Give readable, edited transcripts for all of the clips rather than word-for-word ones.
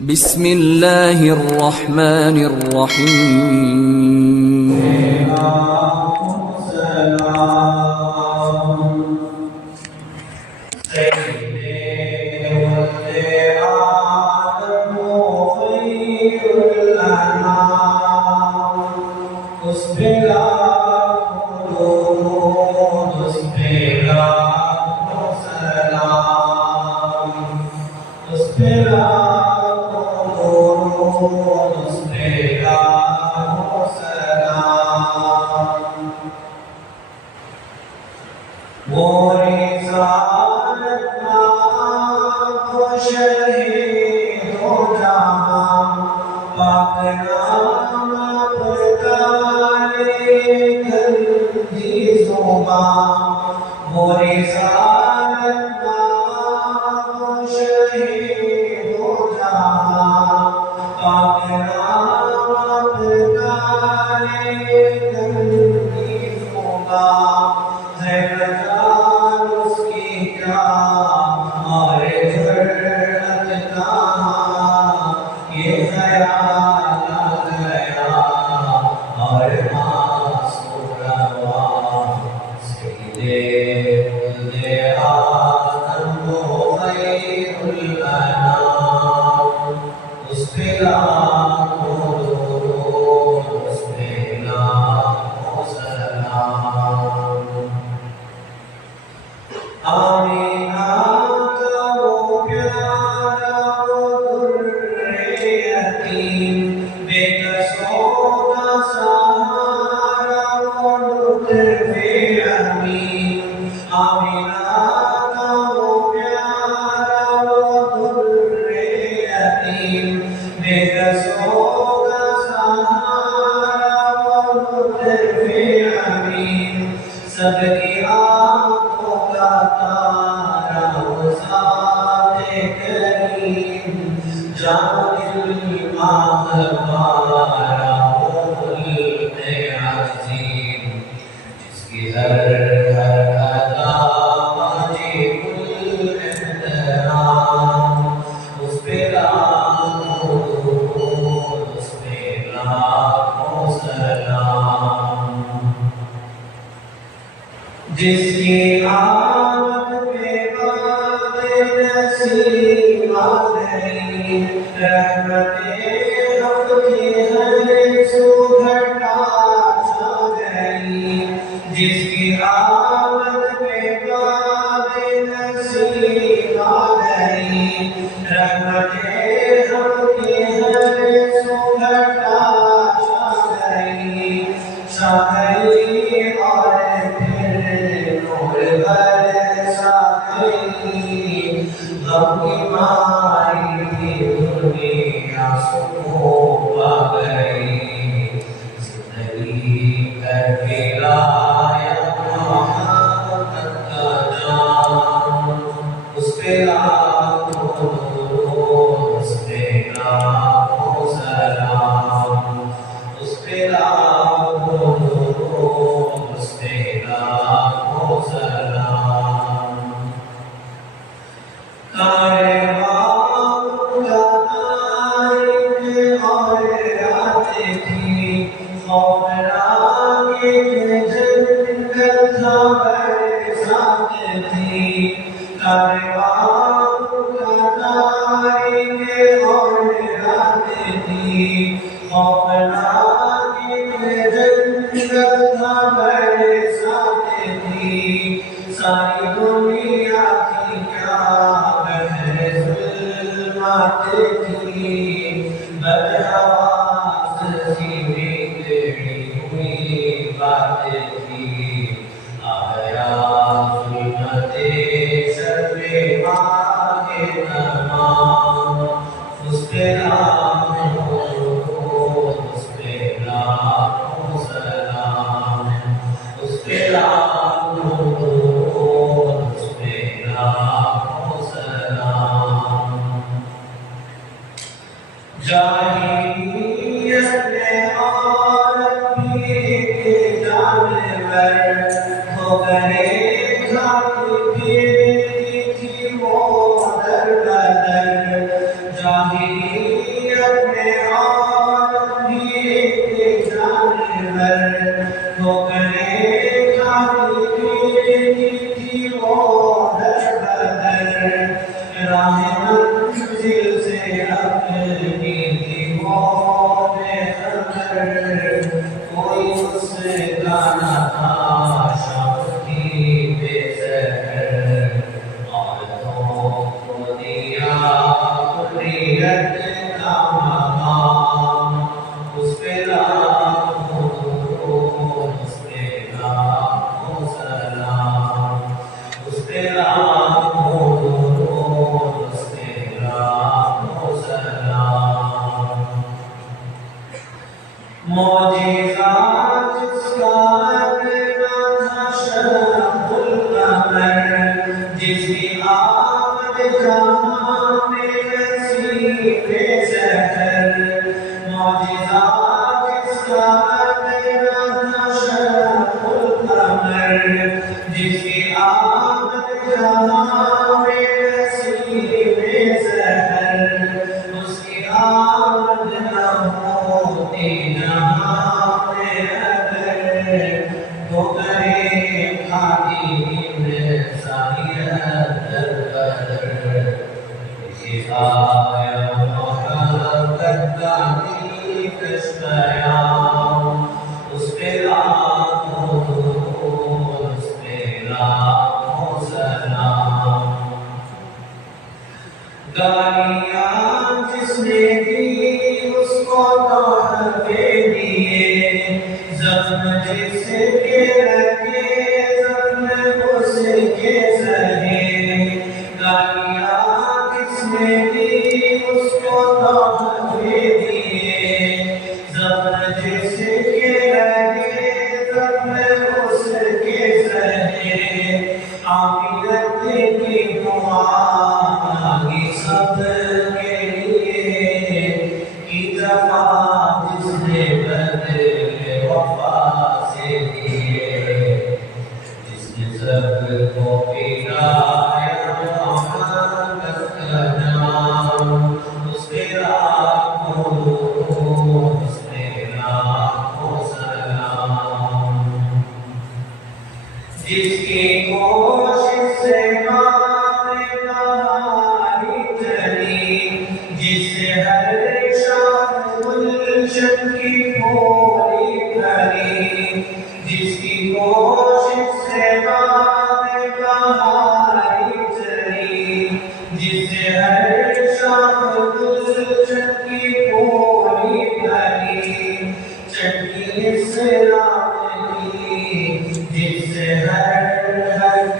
بسم اللہ الرحمن الرحیم جس کی آمد پہ بات نصیب آ گئی، رحمت حق کی ہر سو گھٹا چھا گئی۔ جس کی آمد پہ بات نصیب آ گئی، رحمت حق کی ہر سو گھٹا چھا گئی، چھا گئی اور غم کی ماری تھی دنیا سکون پا گئی، زندگی کر کے لایا محبت کا جام، اس پہ لاکھوں درود، اس پہ لاکھوں سلام، اس پہ لاکھوں درود، اس پہ لاکھوں سلام۔ ساری دنیا کی کیا بہر ظلمات تھی، بدحواس سی بگڑی ہوئی باتیں تھی، آیا ظلمت سر پہ ماہ تمام، اس پہ لاکھوں درود، اس پہ لاکھوں سلام، اس پہ لاکھوں درود، اس پہ لاکھوں سلام۔ جاہلیت میں عورت بھی جانور ہو گئے، کھاتی پھرتی تھی وہ در بدر، جاہلیت اپنے آپ بھی ایک جانور ٹھوکریں کھاتی تھی وہ در بدر راہ منزل سے اپنی تھی وہ بے خبر کوئی اس کا نہ تھا شام کی بے سحر عورتوں کو دیا حریت کا مقام اس پہ لاکھوں درود اس پہ لاکھوں سلام اس پہ لاکھوں درود اس پہ لاکھوں سلام معجزات جس کا ادنا تھا شرف القمر جس کی آمد جہاں میں نصیب سحر معجزات جس کا ادنا تھا شرف القمر جس کی آمد جہاں میں نصیب سحر اس کی آمد نہ ہوتی جہاں میں اگر ٹھوکریں کھاتی انسانیت در بدر کسی آیا محبت کا کس پیام اس پہ لاکھوں درود اس پہ لاکھوں سلام گالیاں جس نے دی اس کو تحفے دیے زخم جس کے لگے زخم اس کے سہے گالیاں جس نے دی اس کو تحفے دیے زخم جس کے لگے زخم اس کے سہے عافیت کی دعا مانگی سب کے لیے کی دفعہ جس نے بدلے وفا سے دیے جس نے سب کو پلایا محبت کا نام اس پہ لاکھوں درود اس پہ لاکھوں سلام جس کی کوشش سے جس سے ہر شاخ گلشن کی پھولی بھری جس کی کوشش سے بہاری چلی جس سے ہر شاخ گلشن کی پھولی بھری چکی اسلام کی جس سے ہر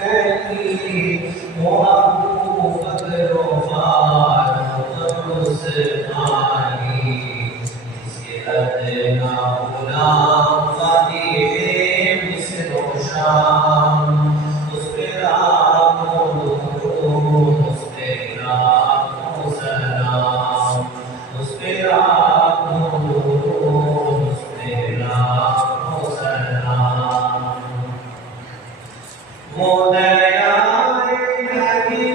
گلی وہ ابو بکر و فاروق عثمانی جس کے ادنا غلام فاتح مصر و شام اس پہ لاکھوں درود اس پہ لاکھوں سلام اس پہ لاکھوں درود اس پہ لاکھوں سلام وہ دریائے نبی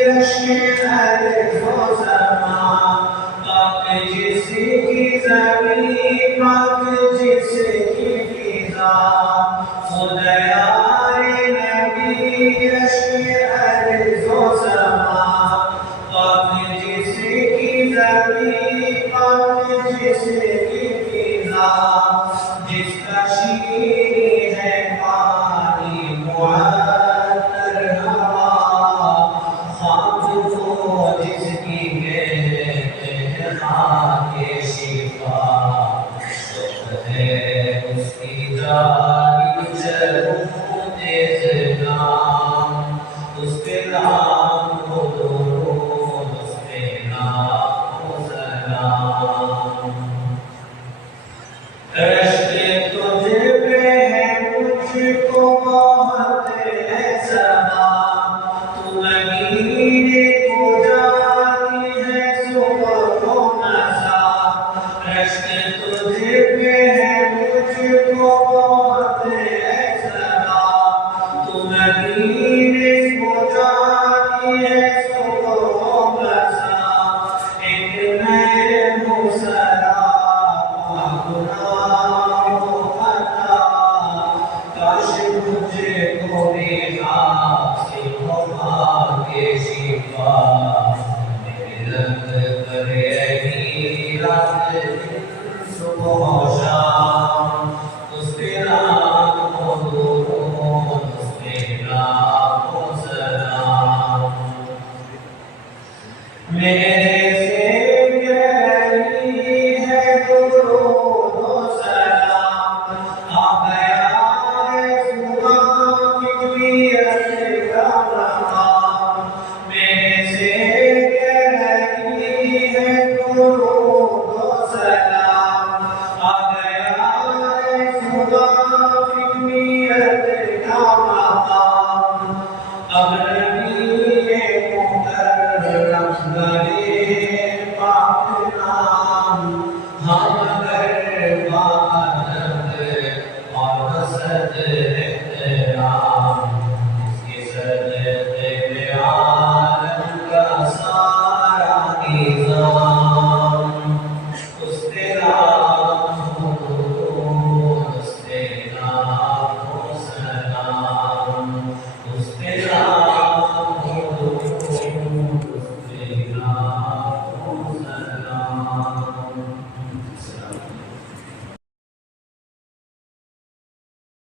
رشک ارض و زمان پاک جس کی زمین پاک جس کی فضا وہ دریائے نبی رشک ارض و زمان پاک جس کی زمین پاک جس کی فضا جس کا شیر ہے پانی معطر ہوا خاک کو جس کی کہتے ہیں خاک شفا ہے اس کی جاری چلوں تیز نام اس پہ لاکھوں درود اس پہ لاکھوں سلام رشک تجھ پہ ہے مجھ کو بہت ہے سلام تو مدینے کو جاتی ہے صبح و مساء رشک تجھ پہ ہے مجھ کو بہت ہے سلام تو مدینے کو جاتی ہے صبح و مساء ایک رات دن صبح و شام